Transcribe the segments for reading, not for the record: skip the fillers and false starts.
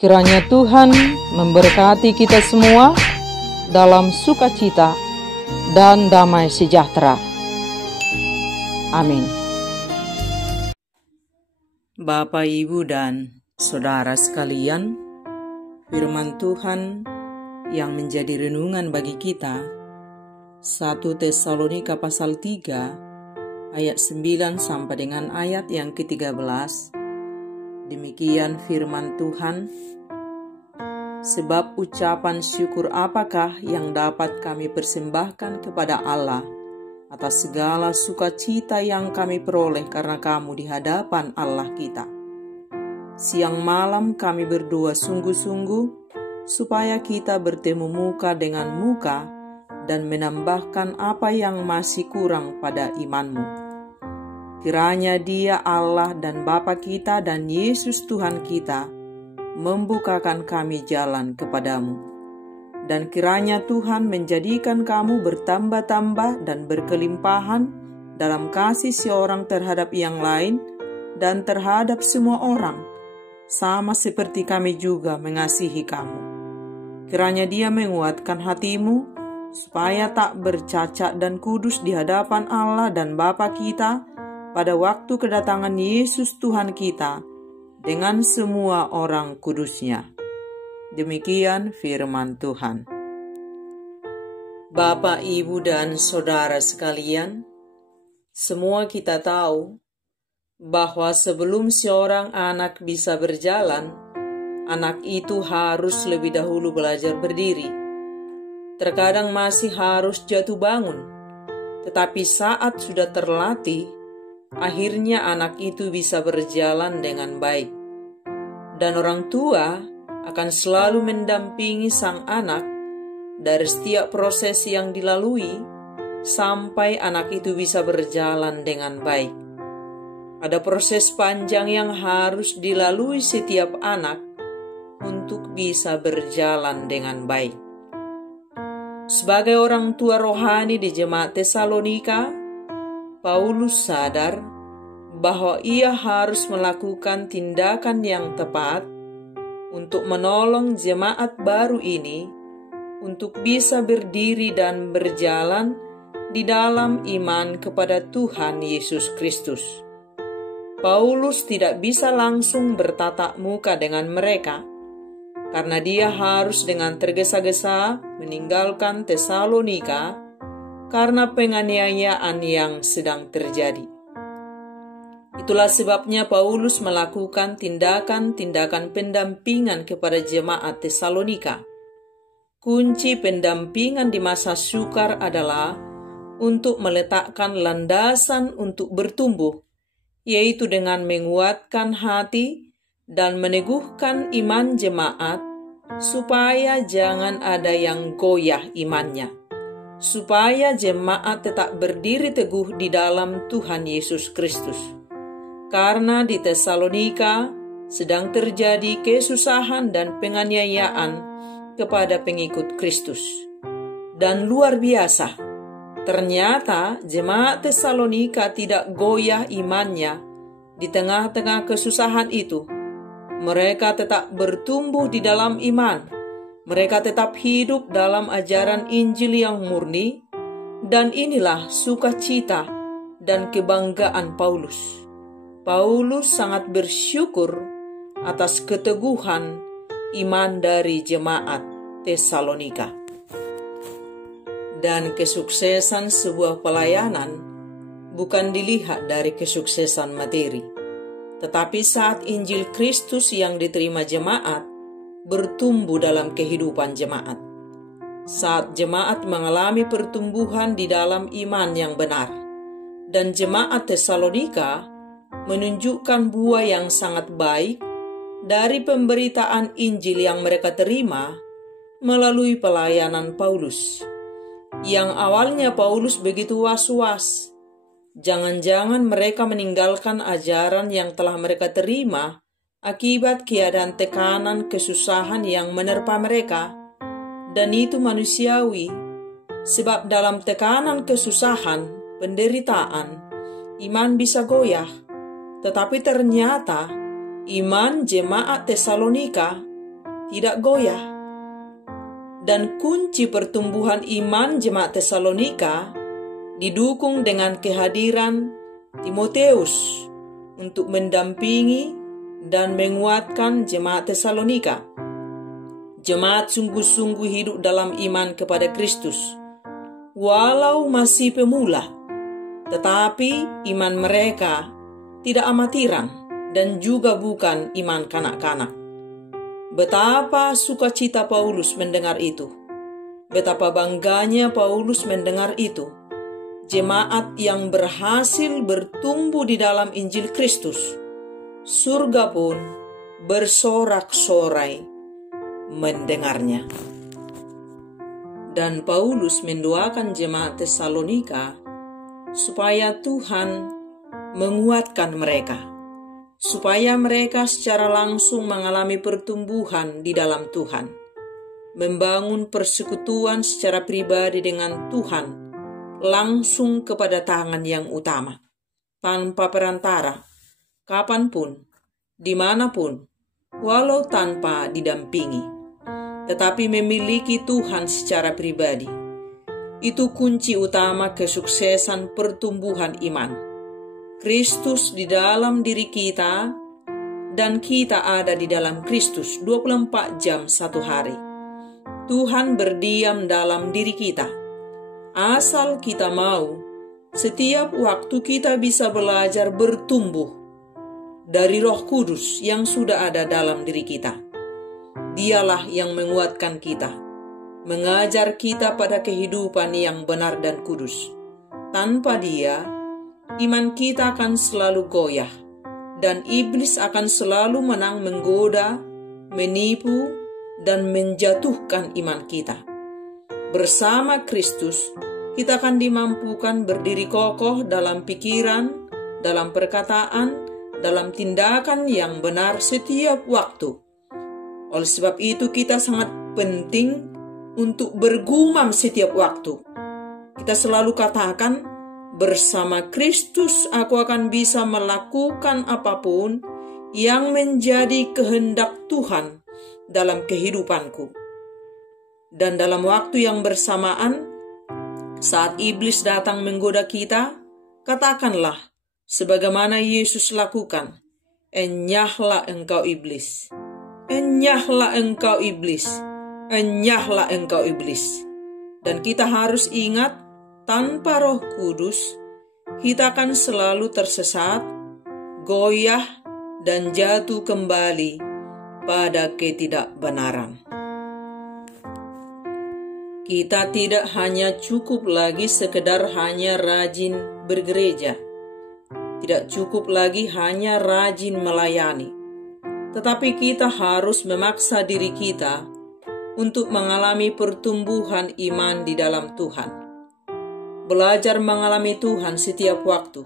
Kiranya Tuhan memberkati kita semua dalam sukacita dan damai sejahtera. Amin. Bapak, Ibu, dan saudara sekalian, firman Tuhan yang menjadi renungan bagi kita 1 Tesalonika pasal 3 ayat 9 sampai dengan ayat yang ke-13. Demikian firman Tuhan, sebab ucapan syukur apakah yang dapat kami persembahkan kepada Allah atas segala sukacita yang kami peroleh karena kamu di hadapan Allah kita. Siang malam kami berdoa sungguh-sungguh supaya kita bertemu muka dengan muka dan menambahkan apa yang masih kurang pada imanmu. Kiranya Dia Allah dan Bapa kita dan Yesus Tuhan kita membukakan kami jalan kepadamu. Dan kiranya Tuhan menjadikan kamu bertambah-tambah dan berkelimpahan dalam kasih seorang terhadap yang lain dan terhadap semua orang, sama seperti kami juga mengasihi kamu. Kiranya Dia menguatkan hatimu, supaya tak bercacat dan kudus di hadapan Allah dan Bapa kita, pada waktu kedatangan Yesus Tuhan kita dengan semua orang kudusnya. Demikian firman Tuhan. Bapak, Ibu, dan saudara sekalian, semua kita tahu bahwa sebelum seorang anak bisa berjalan, anak itu harus lebih dahulu belajar berdiri. Terkadang masih harus jatuh bangun, tetapi saat sudah terlatih, akhirnya anak itu bisa berjalan dengan baik. Dan orang tua akan selalu mendampingi sang anak dari setiap proses yang dilalui sampai anak itu bisa berjalan dengan baik. Ada proses panjang yang harus dilalui setiap anak untuk bisa berjalan dengan baik. Sebagai orang tua rohani di jemaat Tesalonika, Paulus sadar bahwa ia harus melakukan tindakan yang tepat untuk menolong jemaat baru ini untuk bisa berdiri dan berjalan di dalam iman kepada Tuhan Yesus Kristus. Paulus tidak bisa langsung bertatap muka dengan mereka karena dia harus dengan tergesa-gesa meninggalkan Tesalonika karena penganiayaan yang sedang terjadi. Itulah sebabnya Paulus melakukan tindakan-tindakan pendampingan kepada jemaat Tesalonika. Kunci pendampingan di masa sukar adalah untuk meletakkan landasan untuk bertumbuh, yaitu dengan menguatkan hati dan meneguhkan iman jemaat supaya jangan ada yang goyah imannya, supaya jemaat tetap berdiri teguh di dalam Tuhan Yesus Kristus. Karena di Tesalonika sedang terjadi kesusahan dan penganiayaan kepada pengikut Kristus. Dan luar biasa, ternyata jemaat Tesalonika tidak goyah imannya di tengah-tengah kesusahan itu. Mereka tetap bertumbuh di dalam iman. Mereka tetap hidup dalam ajaran Injil yang murni, dan inilah sukacita dan kebanggaan Paulus. Paulus sangat bersyukur atas keteguhan iman dari jemaat Tesalonika. Dan kesuksesan sebuah pelayanan bukan dilihat dari kesuksesan materi, tetapi saat Injil Kristus yang diterima jemaat bertumbuh dalam kehidupan jemaat. Saat jemaat mengalami pertumbuhan di dalam iman yang benar, dan jemaat Tesalonika menunjukkan buah yang sangat baik dari pemberitaan Injil yang mereka terima melalui pelayanan Paulus. Yang awalnya Paulus begitu was-was, jangan-jangan mereka meninggalkan ajaran yang telah mereka terima akibat keadaan tekanan kesusahan yang menerpa mereka. Dan itu manusiawi, sebab dalam tekanan kesusahan, penderitaan, iman bisa goyah. Tetapi ternyata iman jemaat Tesalonika tidak goyah. Dan kunci pertumbuhan iman jemaat Tesalonika didukung dengan kehadiran Timoteus untuk mendampingi dan menguatkan jemaat Tesalonika. Jemaat sungguh-sungguh hidup dalam iman kepada Kristus. Walau masih pemula, tetapi iman mereka tidak amatiran dan juga bukan iman kanak-kanak. Betapa sukacita Paulus mendengar itu. Betapa bangganya Paulus mendengar itu. Jemaat yang berhasil bertumbuh di dalam Injil Kristus. Surga pun bersorak-sorai mendengarnya. Dan Paulus mendoakan jemaat Tesalonika supaya Tuhan menguatkan mereka, supaya mereka secara langsung mengalami pertumbuhan di dalam Tuhan, membangun persekutuan secara pribadi dengan Tuhan, langsung kepada tangan yang utama, tanpa perantara, kapanpun, dimanapun, walau tanpa didampingi, tetapi memiliki Tuhan secara pribadi. Itu kunci utama kesuksesan pertumbuhan iman. Kristus di dalam diri kita, dan kita ada di dalam Kristus 24 jam satu hari. Tuhan berdiam dalam diri kita. Asal kita mau, setiap waktu kita bisa belajar bertumbuh dari Roh Kudus yang sudah ada dalam diri kita. Dialah yang menguatkan kita, mengajar kita pada kehidupan yang benar dan kudus. Tanpa Dia, iman kita akan selalu goyah, dan iblis akan selalu menang menggoda, menipu, dan menjatuhkan iman kita. Bersama Kristus, kita akan dimampukan berdiri kokoh dalam pikiran, dalam perkataan, dalam tindakan yang benar setiap waktu. Oleh sebab itu kita sangat penting untuk bergumam setiap waktu. Kita selalu katakan, bersama Kristus aku akan bisa melakukan apapun yang menjadi kehendak Tuhan dalam kehidupanku. Dan dalam waktu yang bersamaan, saat iblis datang menggoda kita, katakanlah sebagaimana Yesus lakukan, "Enyahlah engkau iblis. Enyahlah engkau iblis, enyahlah engkau iblis." Dan kita harus ingat, tanpa Roh Kudus, kita akan selalu tersesat, goyah, dan jatuh kembali pada ketidakbenaran. Kita tidak hanya cukup lagi sekedar hanya rajin bergereja, tidak cukup lagi hanya rajin melayani, tetapi kita harus memaksa diri kita untuk mengalami pertumbuhan iman di dalam Tuhan. Belajar mengalami Tuhan setiap waktu.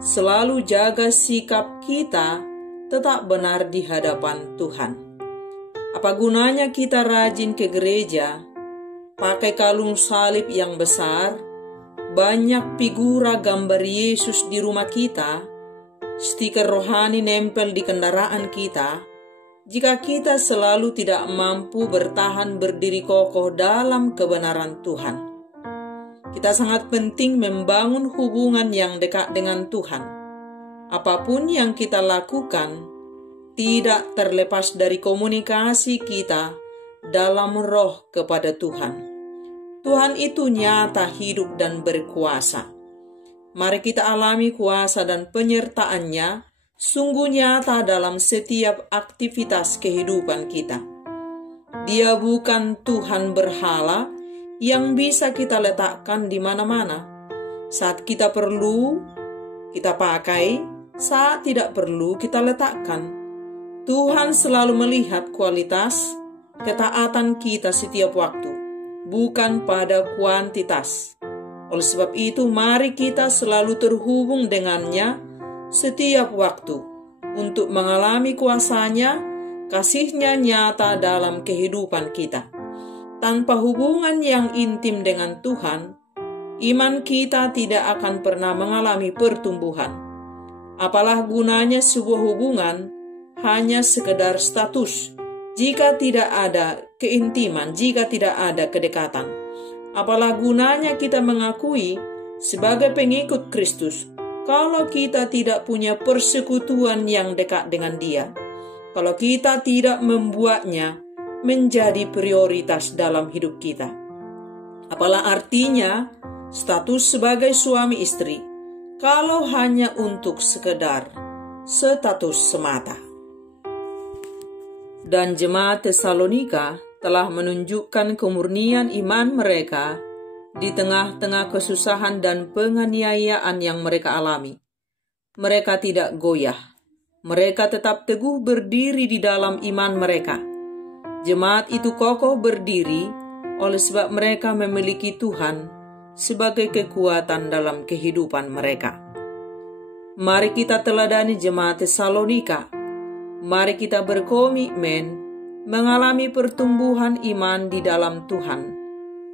Selalu jaga sikap kita tetap benar di hadapan Tuhan. Apa gunanya kita rajin ke gereja, pakai kalung salib yang besar, banyak figura gambar Yesus di rumah kita, stiker rohani nempel di kendaraan kita, jika kita selalu tidak mampu bertahan berdiri kokoh dalam kebenaran Tuhan. Kita sangat penting membangun hubungan yang dekat dengan Tuhan. Apapun yang kita lakukan, tidak terlepas dari komunikasi kita dalam roh kepada Tuhan. Tuhan itu nyata, hidup, dan berkuasa. Mari kita alami kuasa dan penyertaan-Nya sungguh nyata dalam setiap aktivitas kehidupan kita. Dia bukan Tuhan berhala yang bisa kita letakkan di mana-mana. Saat kita perlu, kita pakai. Saat tidak perlu, kita letakkan. Tuhan selalu melihat kualitas ketaatan kita setiap waktu, bukan pada kuantitas. Oleh sebab itu, mari kita selalu terhubung dengannya setiap waktu untuk mengalami kuasa-Nya, kasih-Nya nyata dalam kehidupan kita. Tanpa hubungan yang intim dengan Tuhan, iman kita tidak akan pernah mengalami pertumbuhan. Apalah gunanya sebuah hubungan hanya sekedar status jika tidak ada keintiman, jika tidak ada kedekatan? Apalah gunanya kita mengakui sebagai pengikut Kristus kalau kita tidak punya persekutuan yang dekat dengan Dia? Kalau kita tidak membuatnya menjadi prioritas dalam hidup kita? Apalah artinya status sebagai suami istri kalau hanya untuk sekedar status semata? Dan jemaat Tesalonika telah menunjukkan kemurnian iman mereka di tengah-tengah kesusahan dan penganiayaan yang mereka alami. Mereka tidak goyah. Mereka tetap teguh berdiri di dalam iman mereka. Jemaat itu kokoh berdiri oleh sebab mereka memiliki Tuhan sebagai kekuatan dalam kehidupan mereka. Mari kita teladani jemaat Tesalonika. Mari kita berkomitmen mengalami pertumbuhan iman di dalam Tuhan,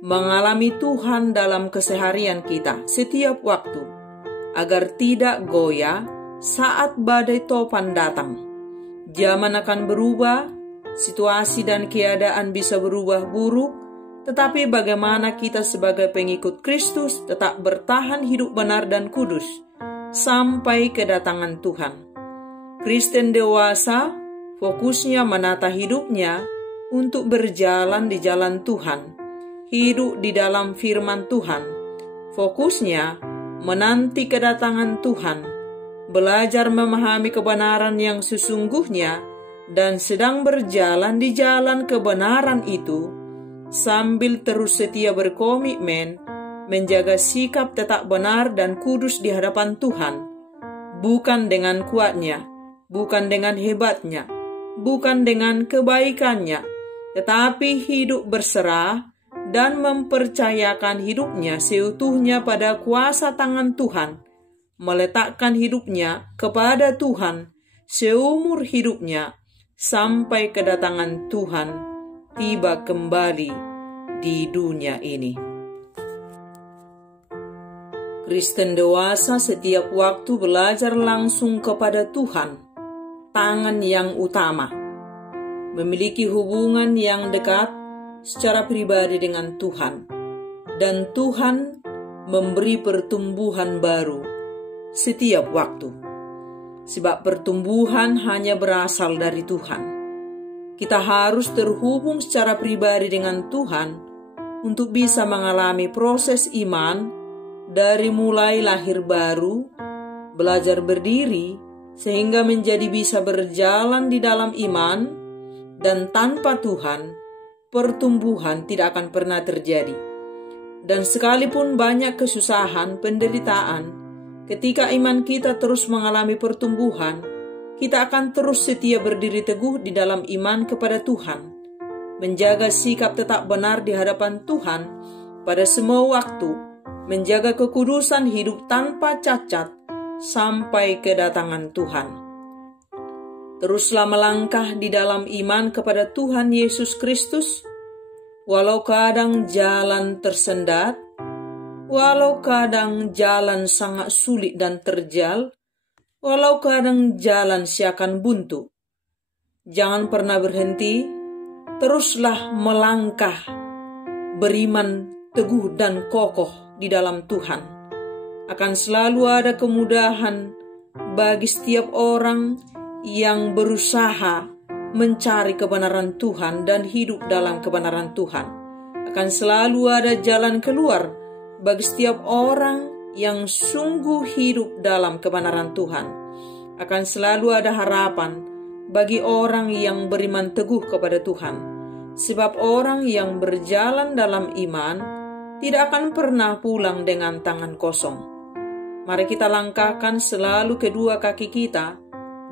mengalami Tuhan dalam keseharian kita setiap waktu, agar tidak goyah saat badai topan datang. Zaman akan berubah, situasi dan keadaan bisa berubah buruk, tetapi bagaimana kita sebagai pengikut Kristus tetap bertahan hidup benar dan kudus sampai kedatangan Tuhan. Kristen dewasa fokusnya menata hidupnya untuk berjalan di jalan Tuhan, hidup di dalam firman Tuhan. Fokusnya menanti kedatangan Tuhan, belajar memahami kebenaran yang sesungguhnya, dan sedang berjalan di jalan kebenaran itu, sambil terus setia berkomitmen menjaga sikap tetap benar dan kudus di hadapan Tuhan, bukan dengan kuatnya, bukan dengan hebatnya, bukan dengan kebaikannya, tetapi hidup berserah dan mempercayakan hidupnya seutuhnya pada kuasa tangan Tuhan, meletakkan hidupnya kepada Tuhan seumur hidupnya sampai kedatangan Tuhan tiba kembali di dunia ini. Kristen dewasa setiap waktu belajar langsung kepada Tuhan, tangan yang utama, memiliki hubungan yang dekat secara pribadi dengan Tuhan, dan Tuhan memberi pertumbuhan baru setiap waktu. Sebab pertumbuhan hanya berasal dari Tuhan. Kita harus terhubung secara pribadi dengan Tuhan untuk bisa mengalami proses iman dari mulai lahir baru, belajar berdiri, sehingga menjadi bisa berjalan di dalam iman, dan tanpa Tuhan, pertumbuhan tidak akan pernah terjadi. Dan sekalipun banyak kesusahan, penderitaan, ketika iman kita terus mengalami pertumbuhan, kita akan terus setia berdiri teguh di dalam iman kepada Tuhan, menjaga sikap tetap benar di hadapan Tuhan pada semua waktu, menjaga kekudusan hidup tanpa cacat, sampai kedatangan Tuhan. Teruslah melangkah di dalam iman kepada Tuhan Yesus Kristus, walau kadang jalan tersendat, walau kadang jalan sangat sulit dan terjal, walau kadang jalan seakan buntu. Jangan pernah berhenti, teruslah melangkah, beriman teguh dan kokoh di dalam Tuhan. Akan selalu ada kemudahan bagi setiap orang yang berusaha mencari kebenaran Tuhan dan hidup dalam kebenaran Tuhan. Akan selalu ada jalan keluar bagi setiap orang yang sungguh hidup dalam kebenaran Tuhan. Akan selalu ada harapan bagi orang yang beriman teguh kepada Tuhan. Sebab orang yang berjalan dalam iman tidak akan pernah pulang dengan tangan kosong. Mari kita langkahkan selalu kedua kaki kita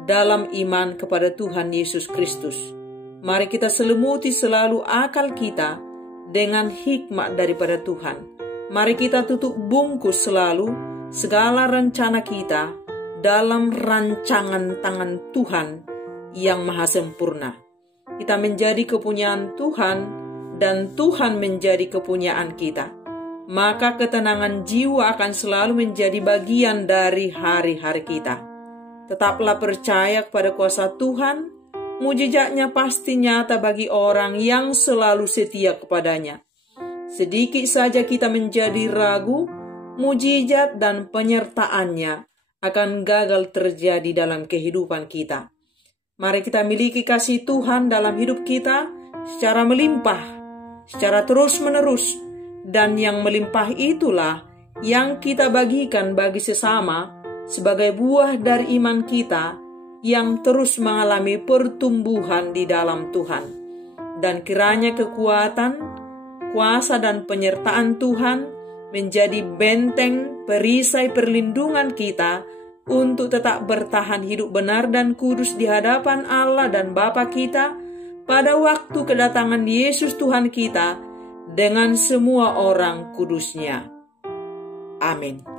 dalam iman kepada Tuhan Yesus Kristus. Mari kita selimuti selalu akal kita dengan hikmat daripada Tuhan. Mari kita tutup bungkus selalu segala rencana kita dalam rancangan tangan Tuhan yang maha sempurna. Kita menjadi kepunyaan Tuhan dan Tuhan menjadi kepunyaan kita. Maka ketenangan jiwa akan selalu menjadi bagian dari hari-hari kita. Tetaplah percaya kepada kuasa Tuhan mujizatnya pasti nyata bagi orang yang selalu setia kepadanya. Sedikit saja kita menjadi ragu, mujizat dan penyertaannya akan gagal terjadi dalam kehidupan kita. Mari kita miliki kasih Tuhan dalam hidup kita secara melimpah, secara terus-menerus, dan yang melimpah itulah yang kita bagikan bagi sesama sebagai buah dari iman kita yang terus mengalami pertumbuhan di dalam Tuhan. Dan kiranya kekuatan, kuasa dan penyertaan Tuhan menjadi benteng perisai perlindungan kita untuk tetap bertahan hidup benar dan kudus di hadapan Allah dan Bapa kita pada waktu kedatangan Yesus Tuhan kita dengan semua orang kudusnya. Amin.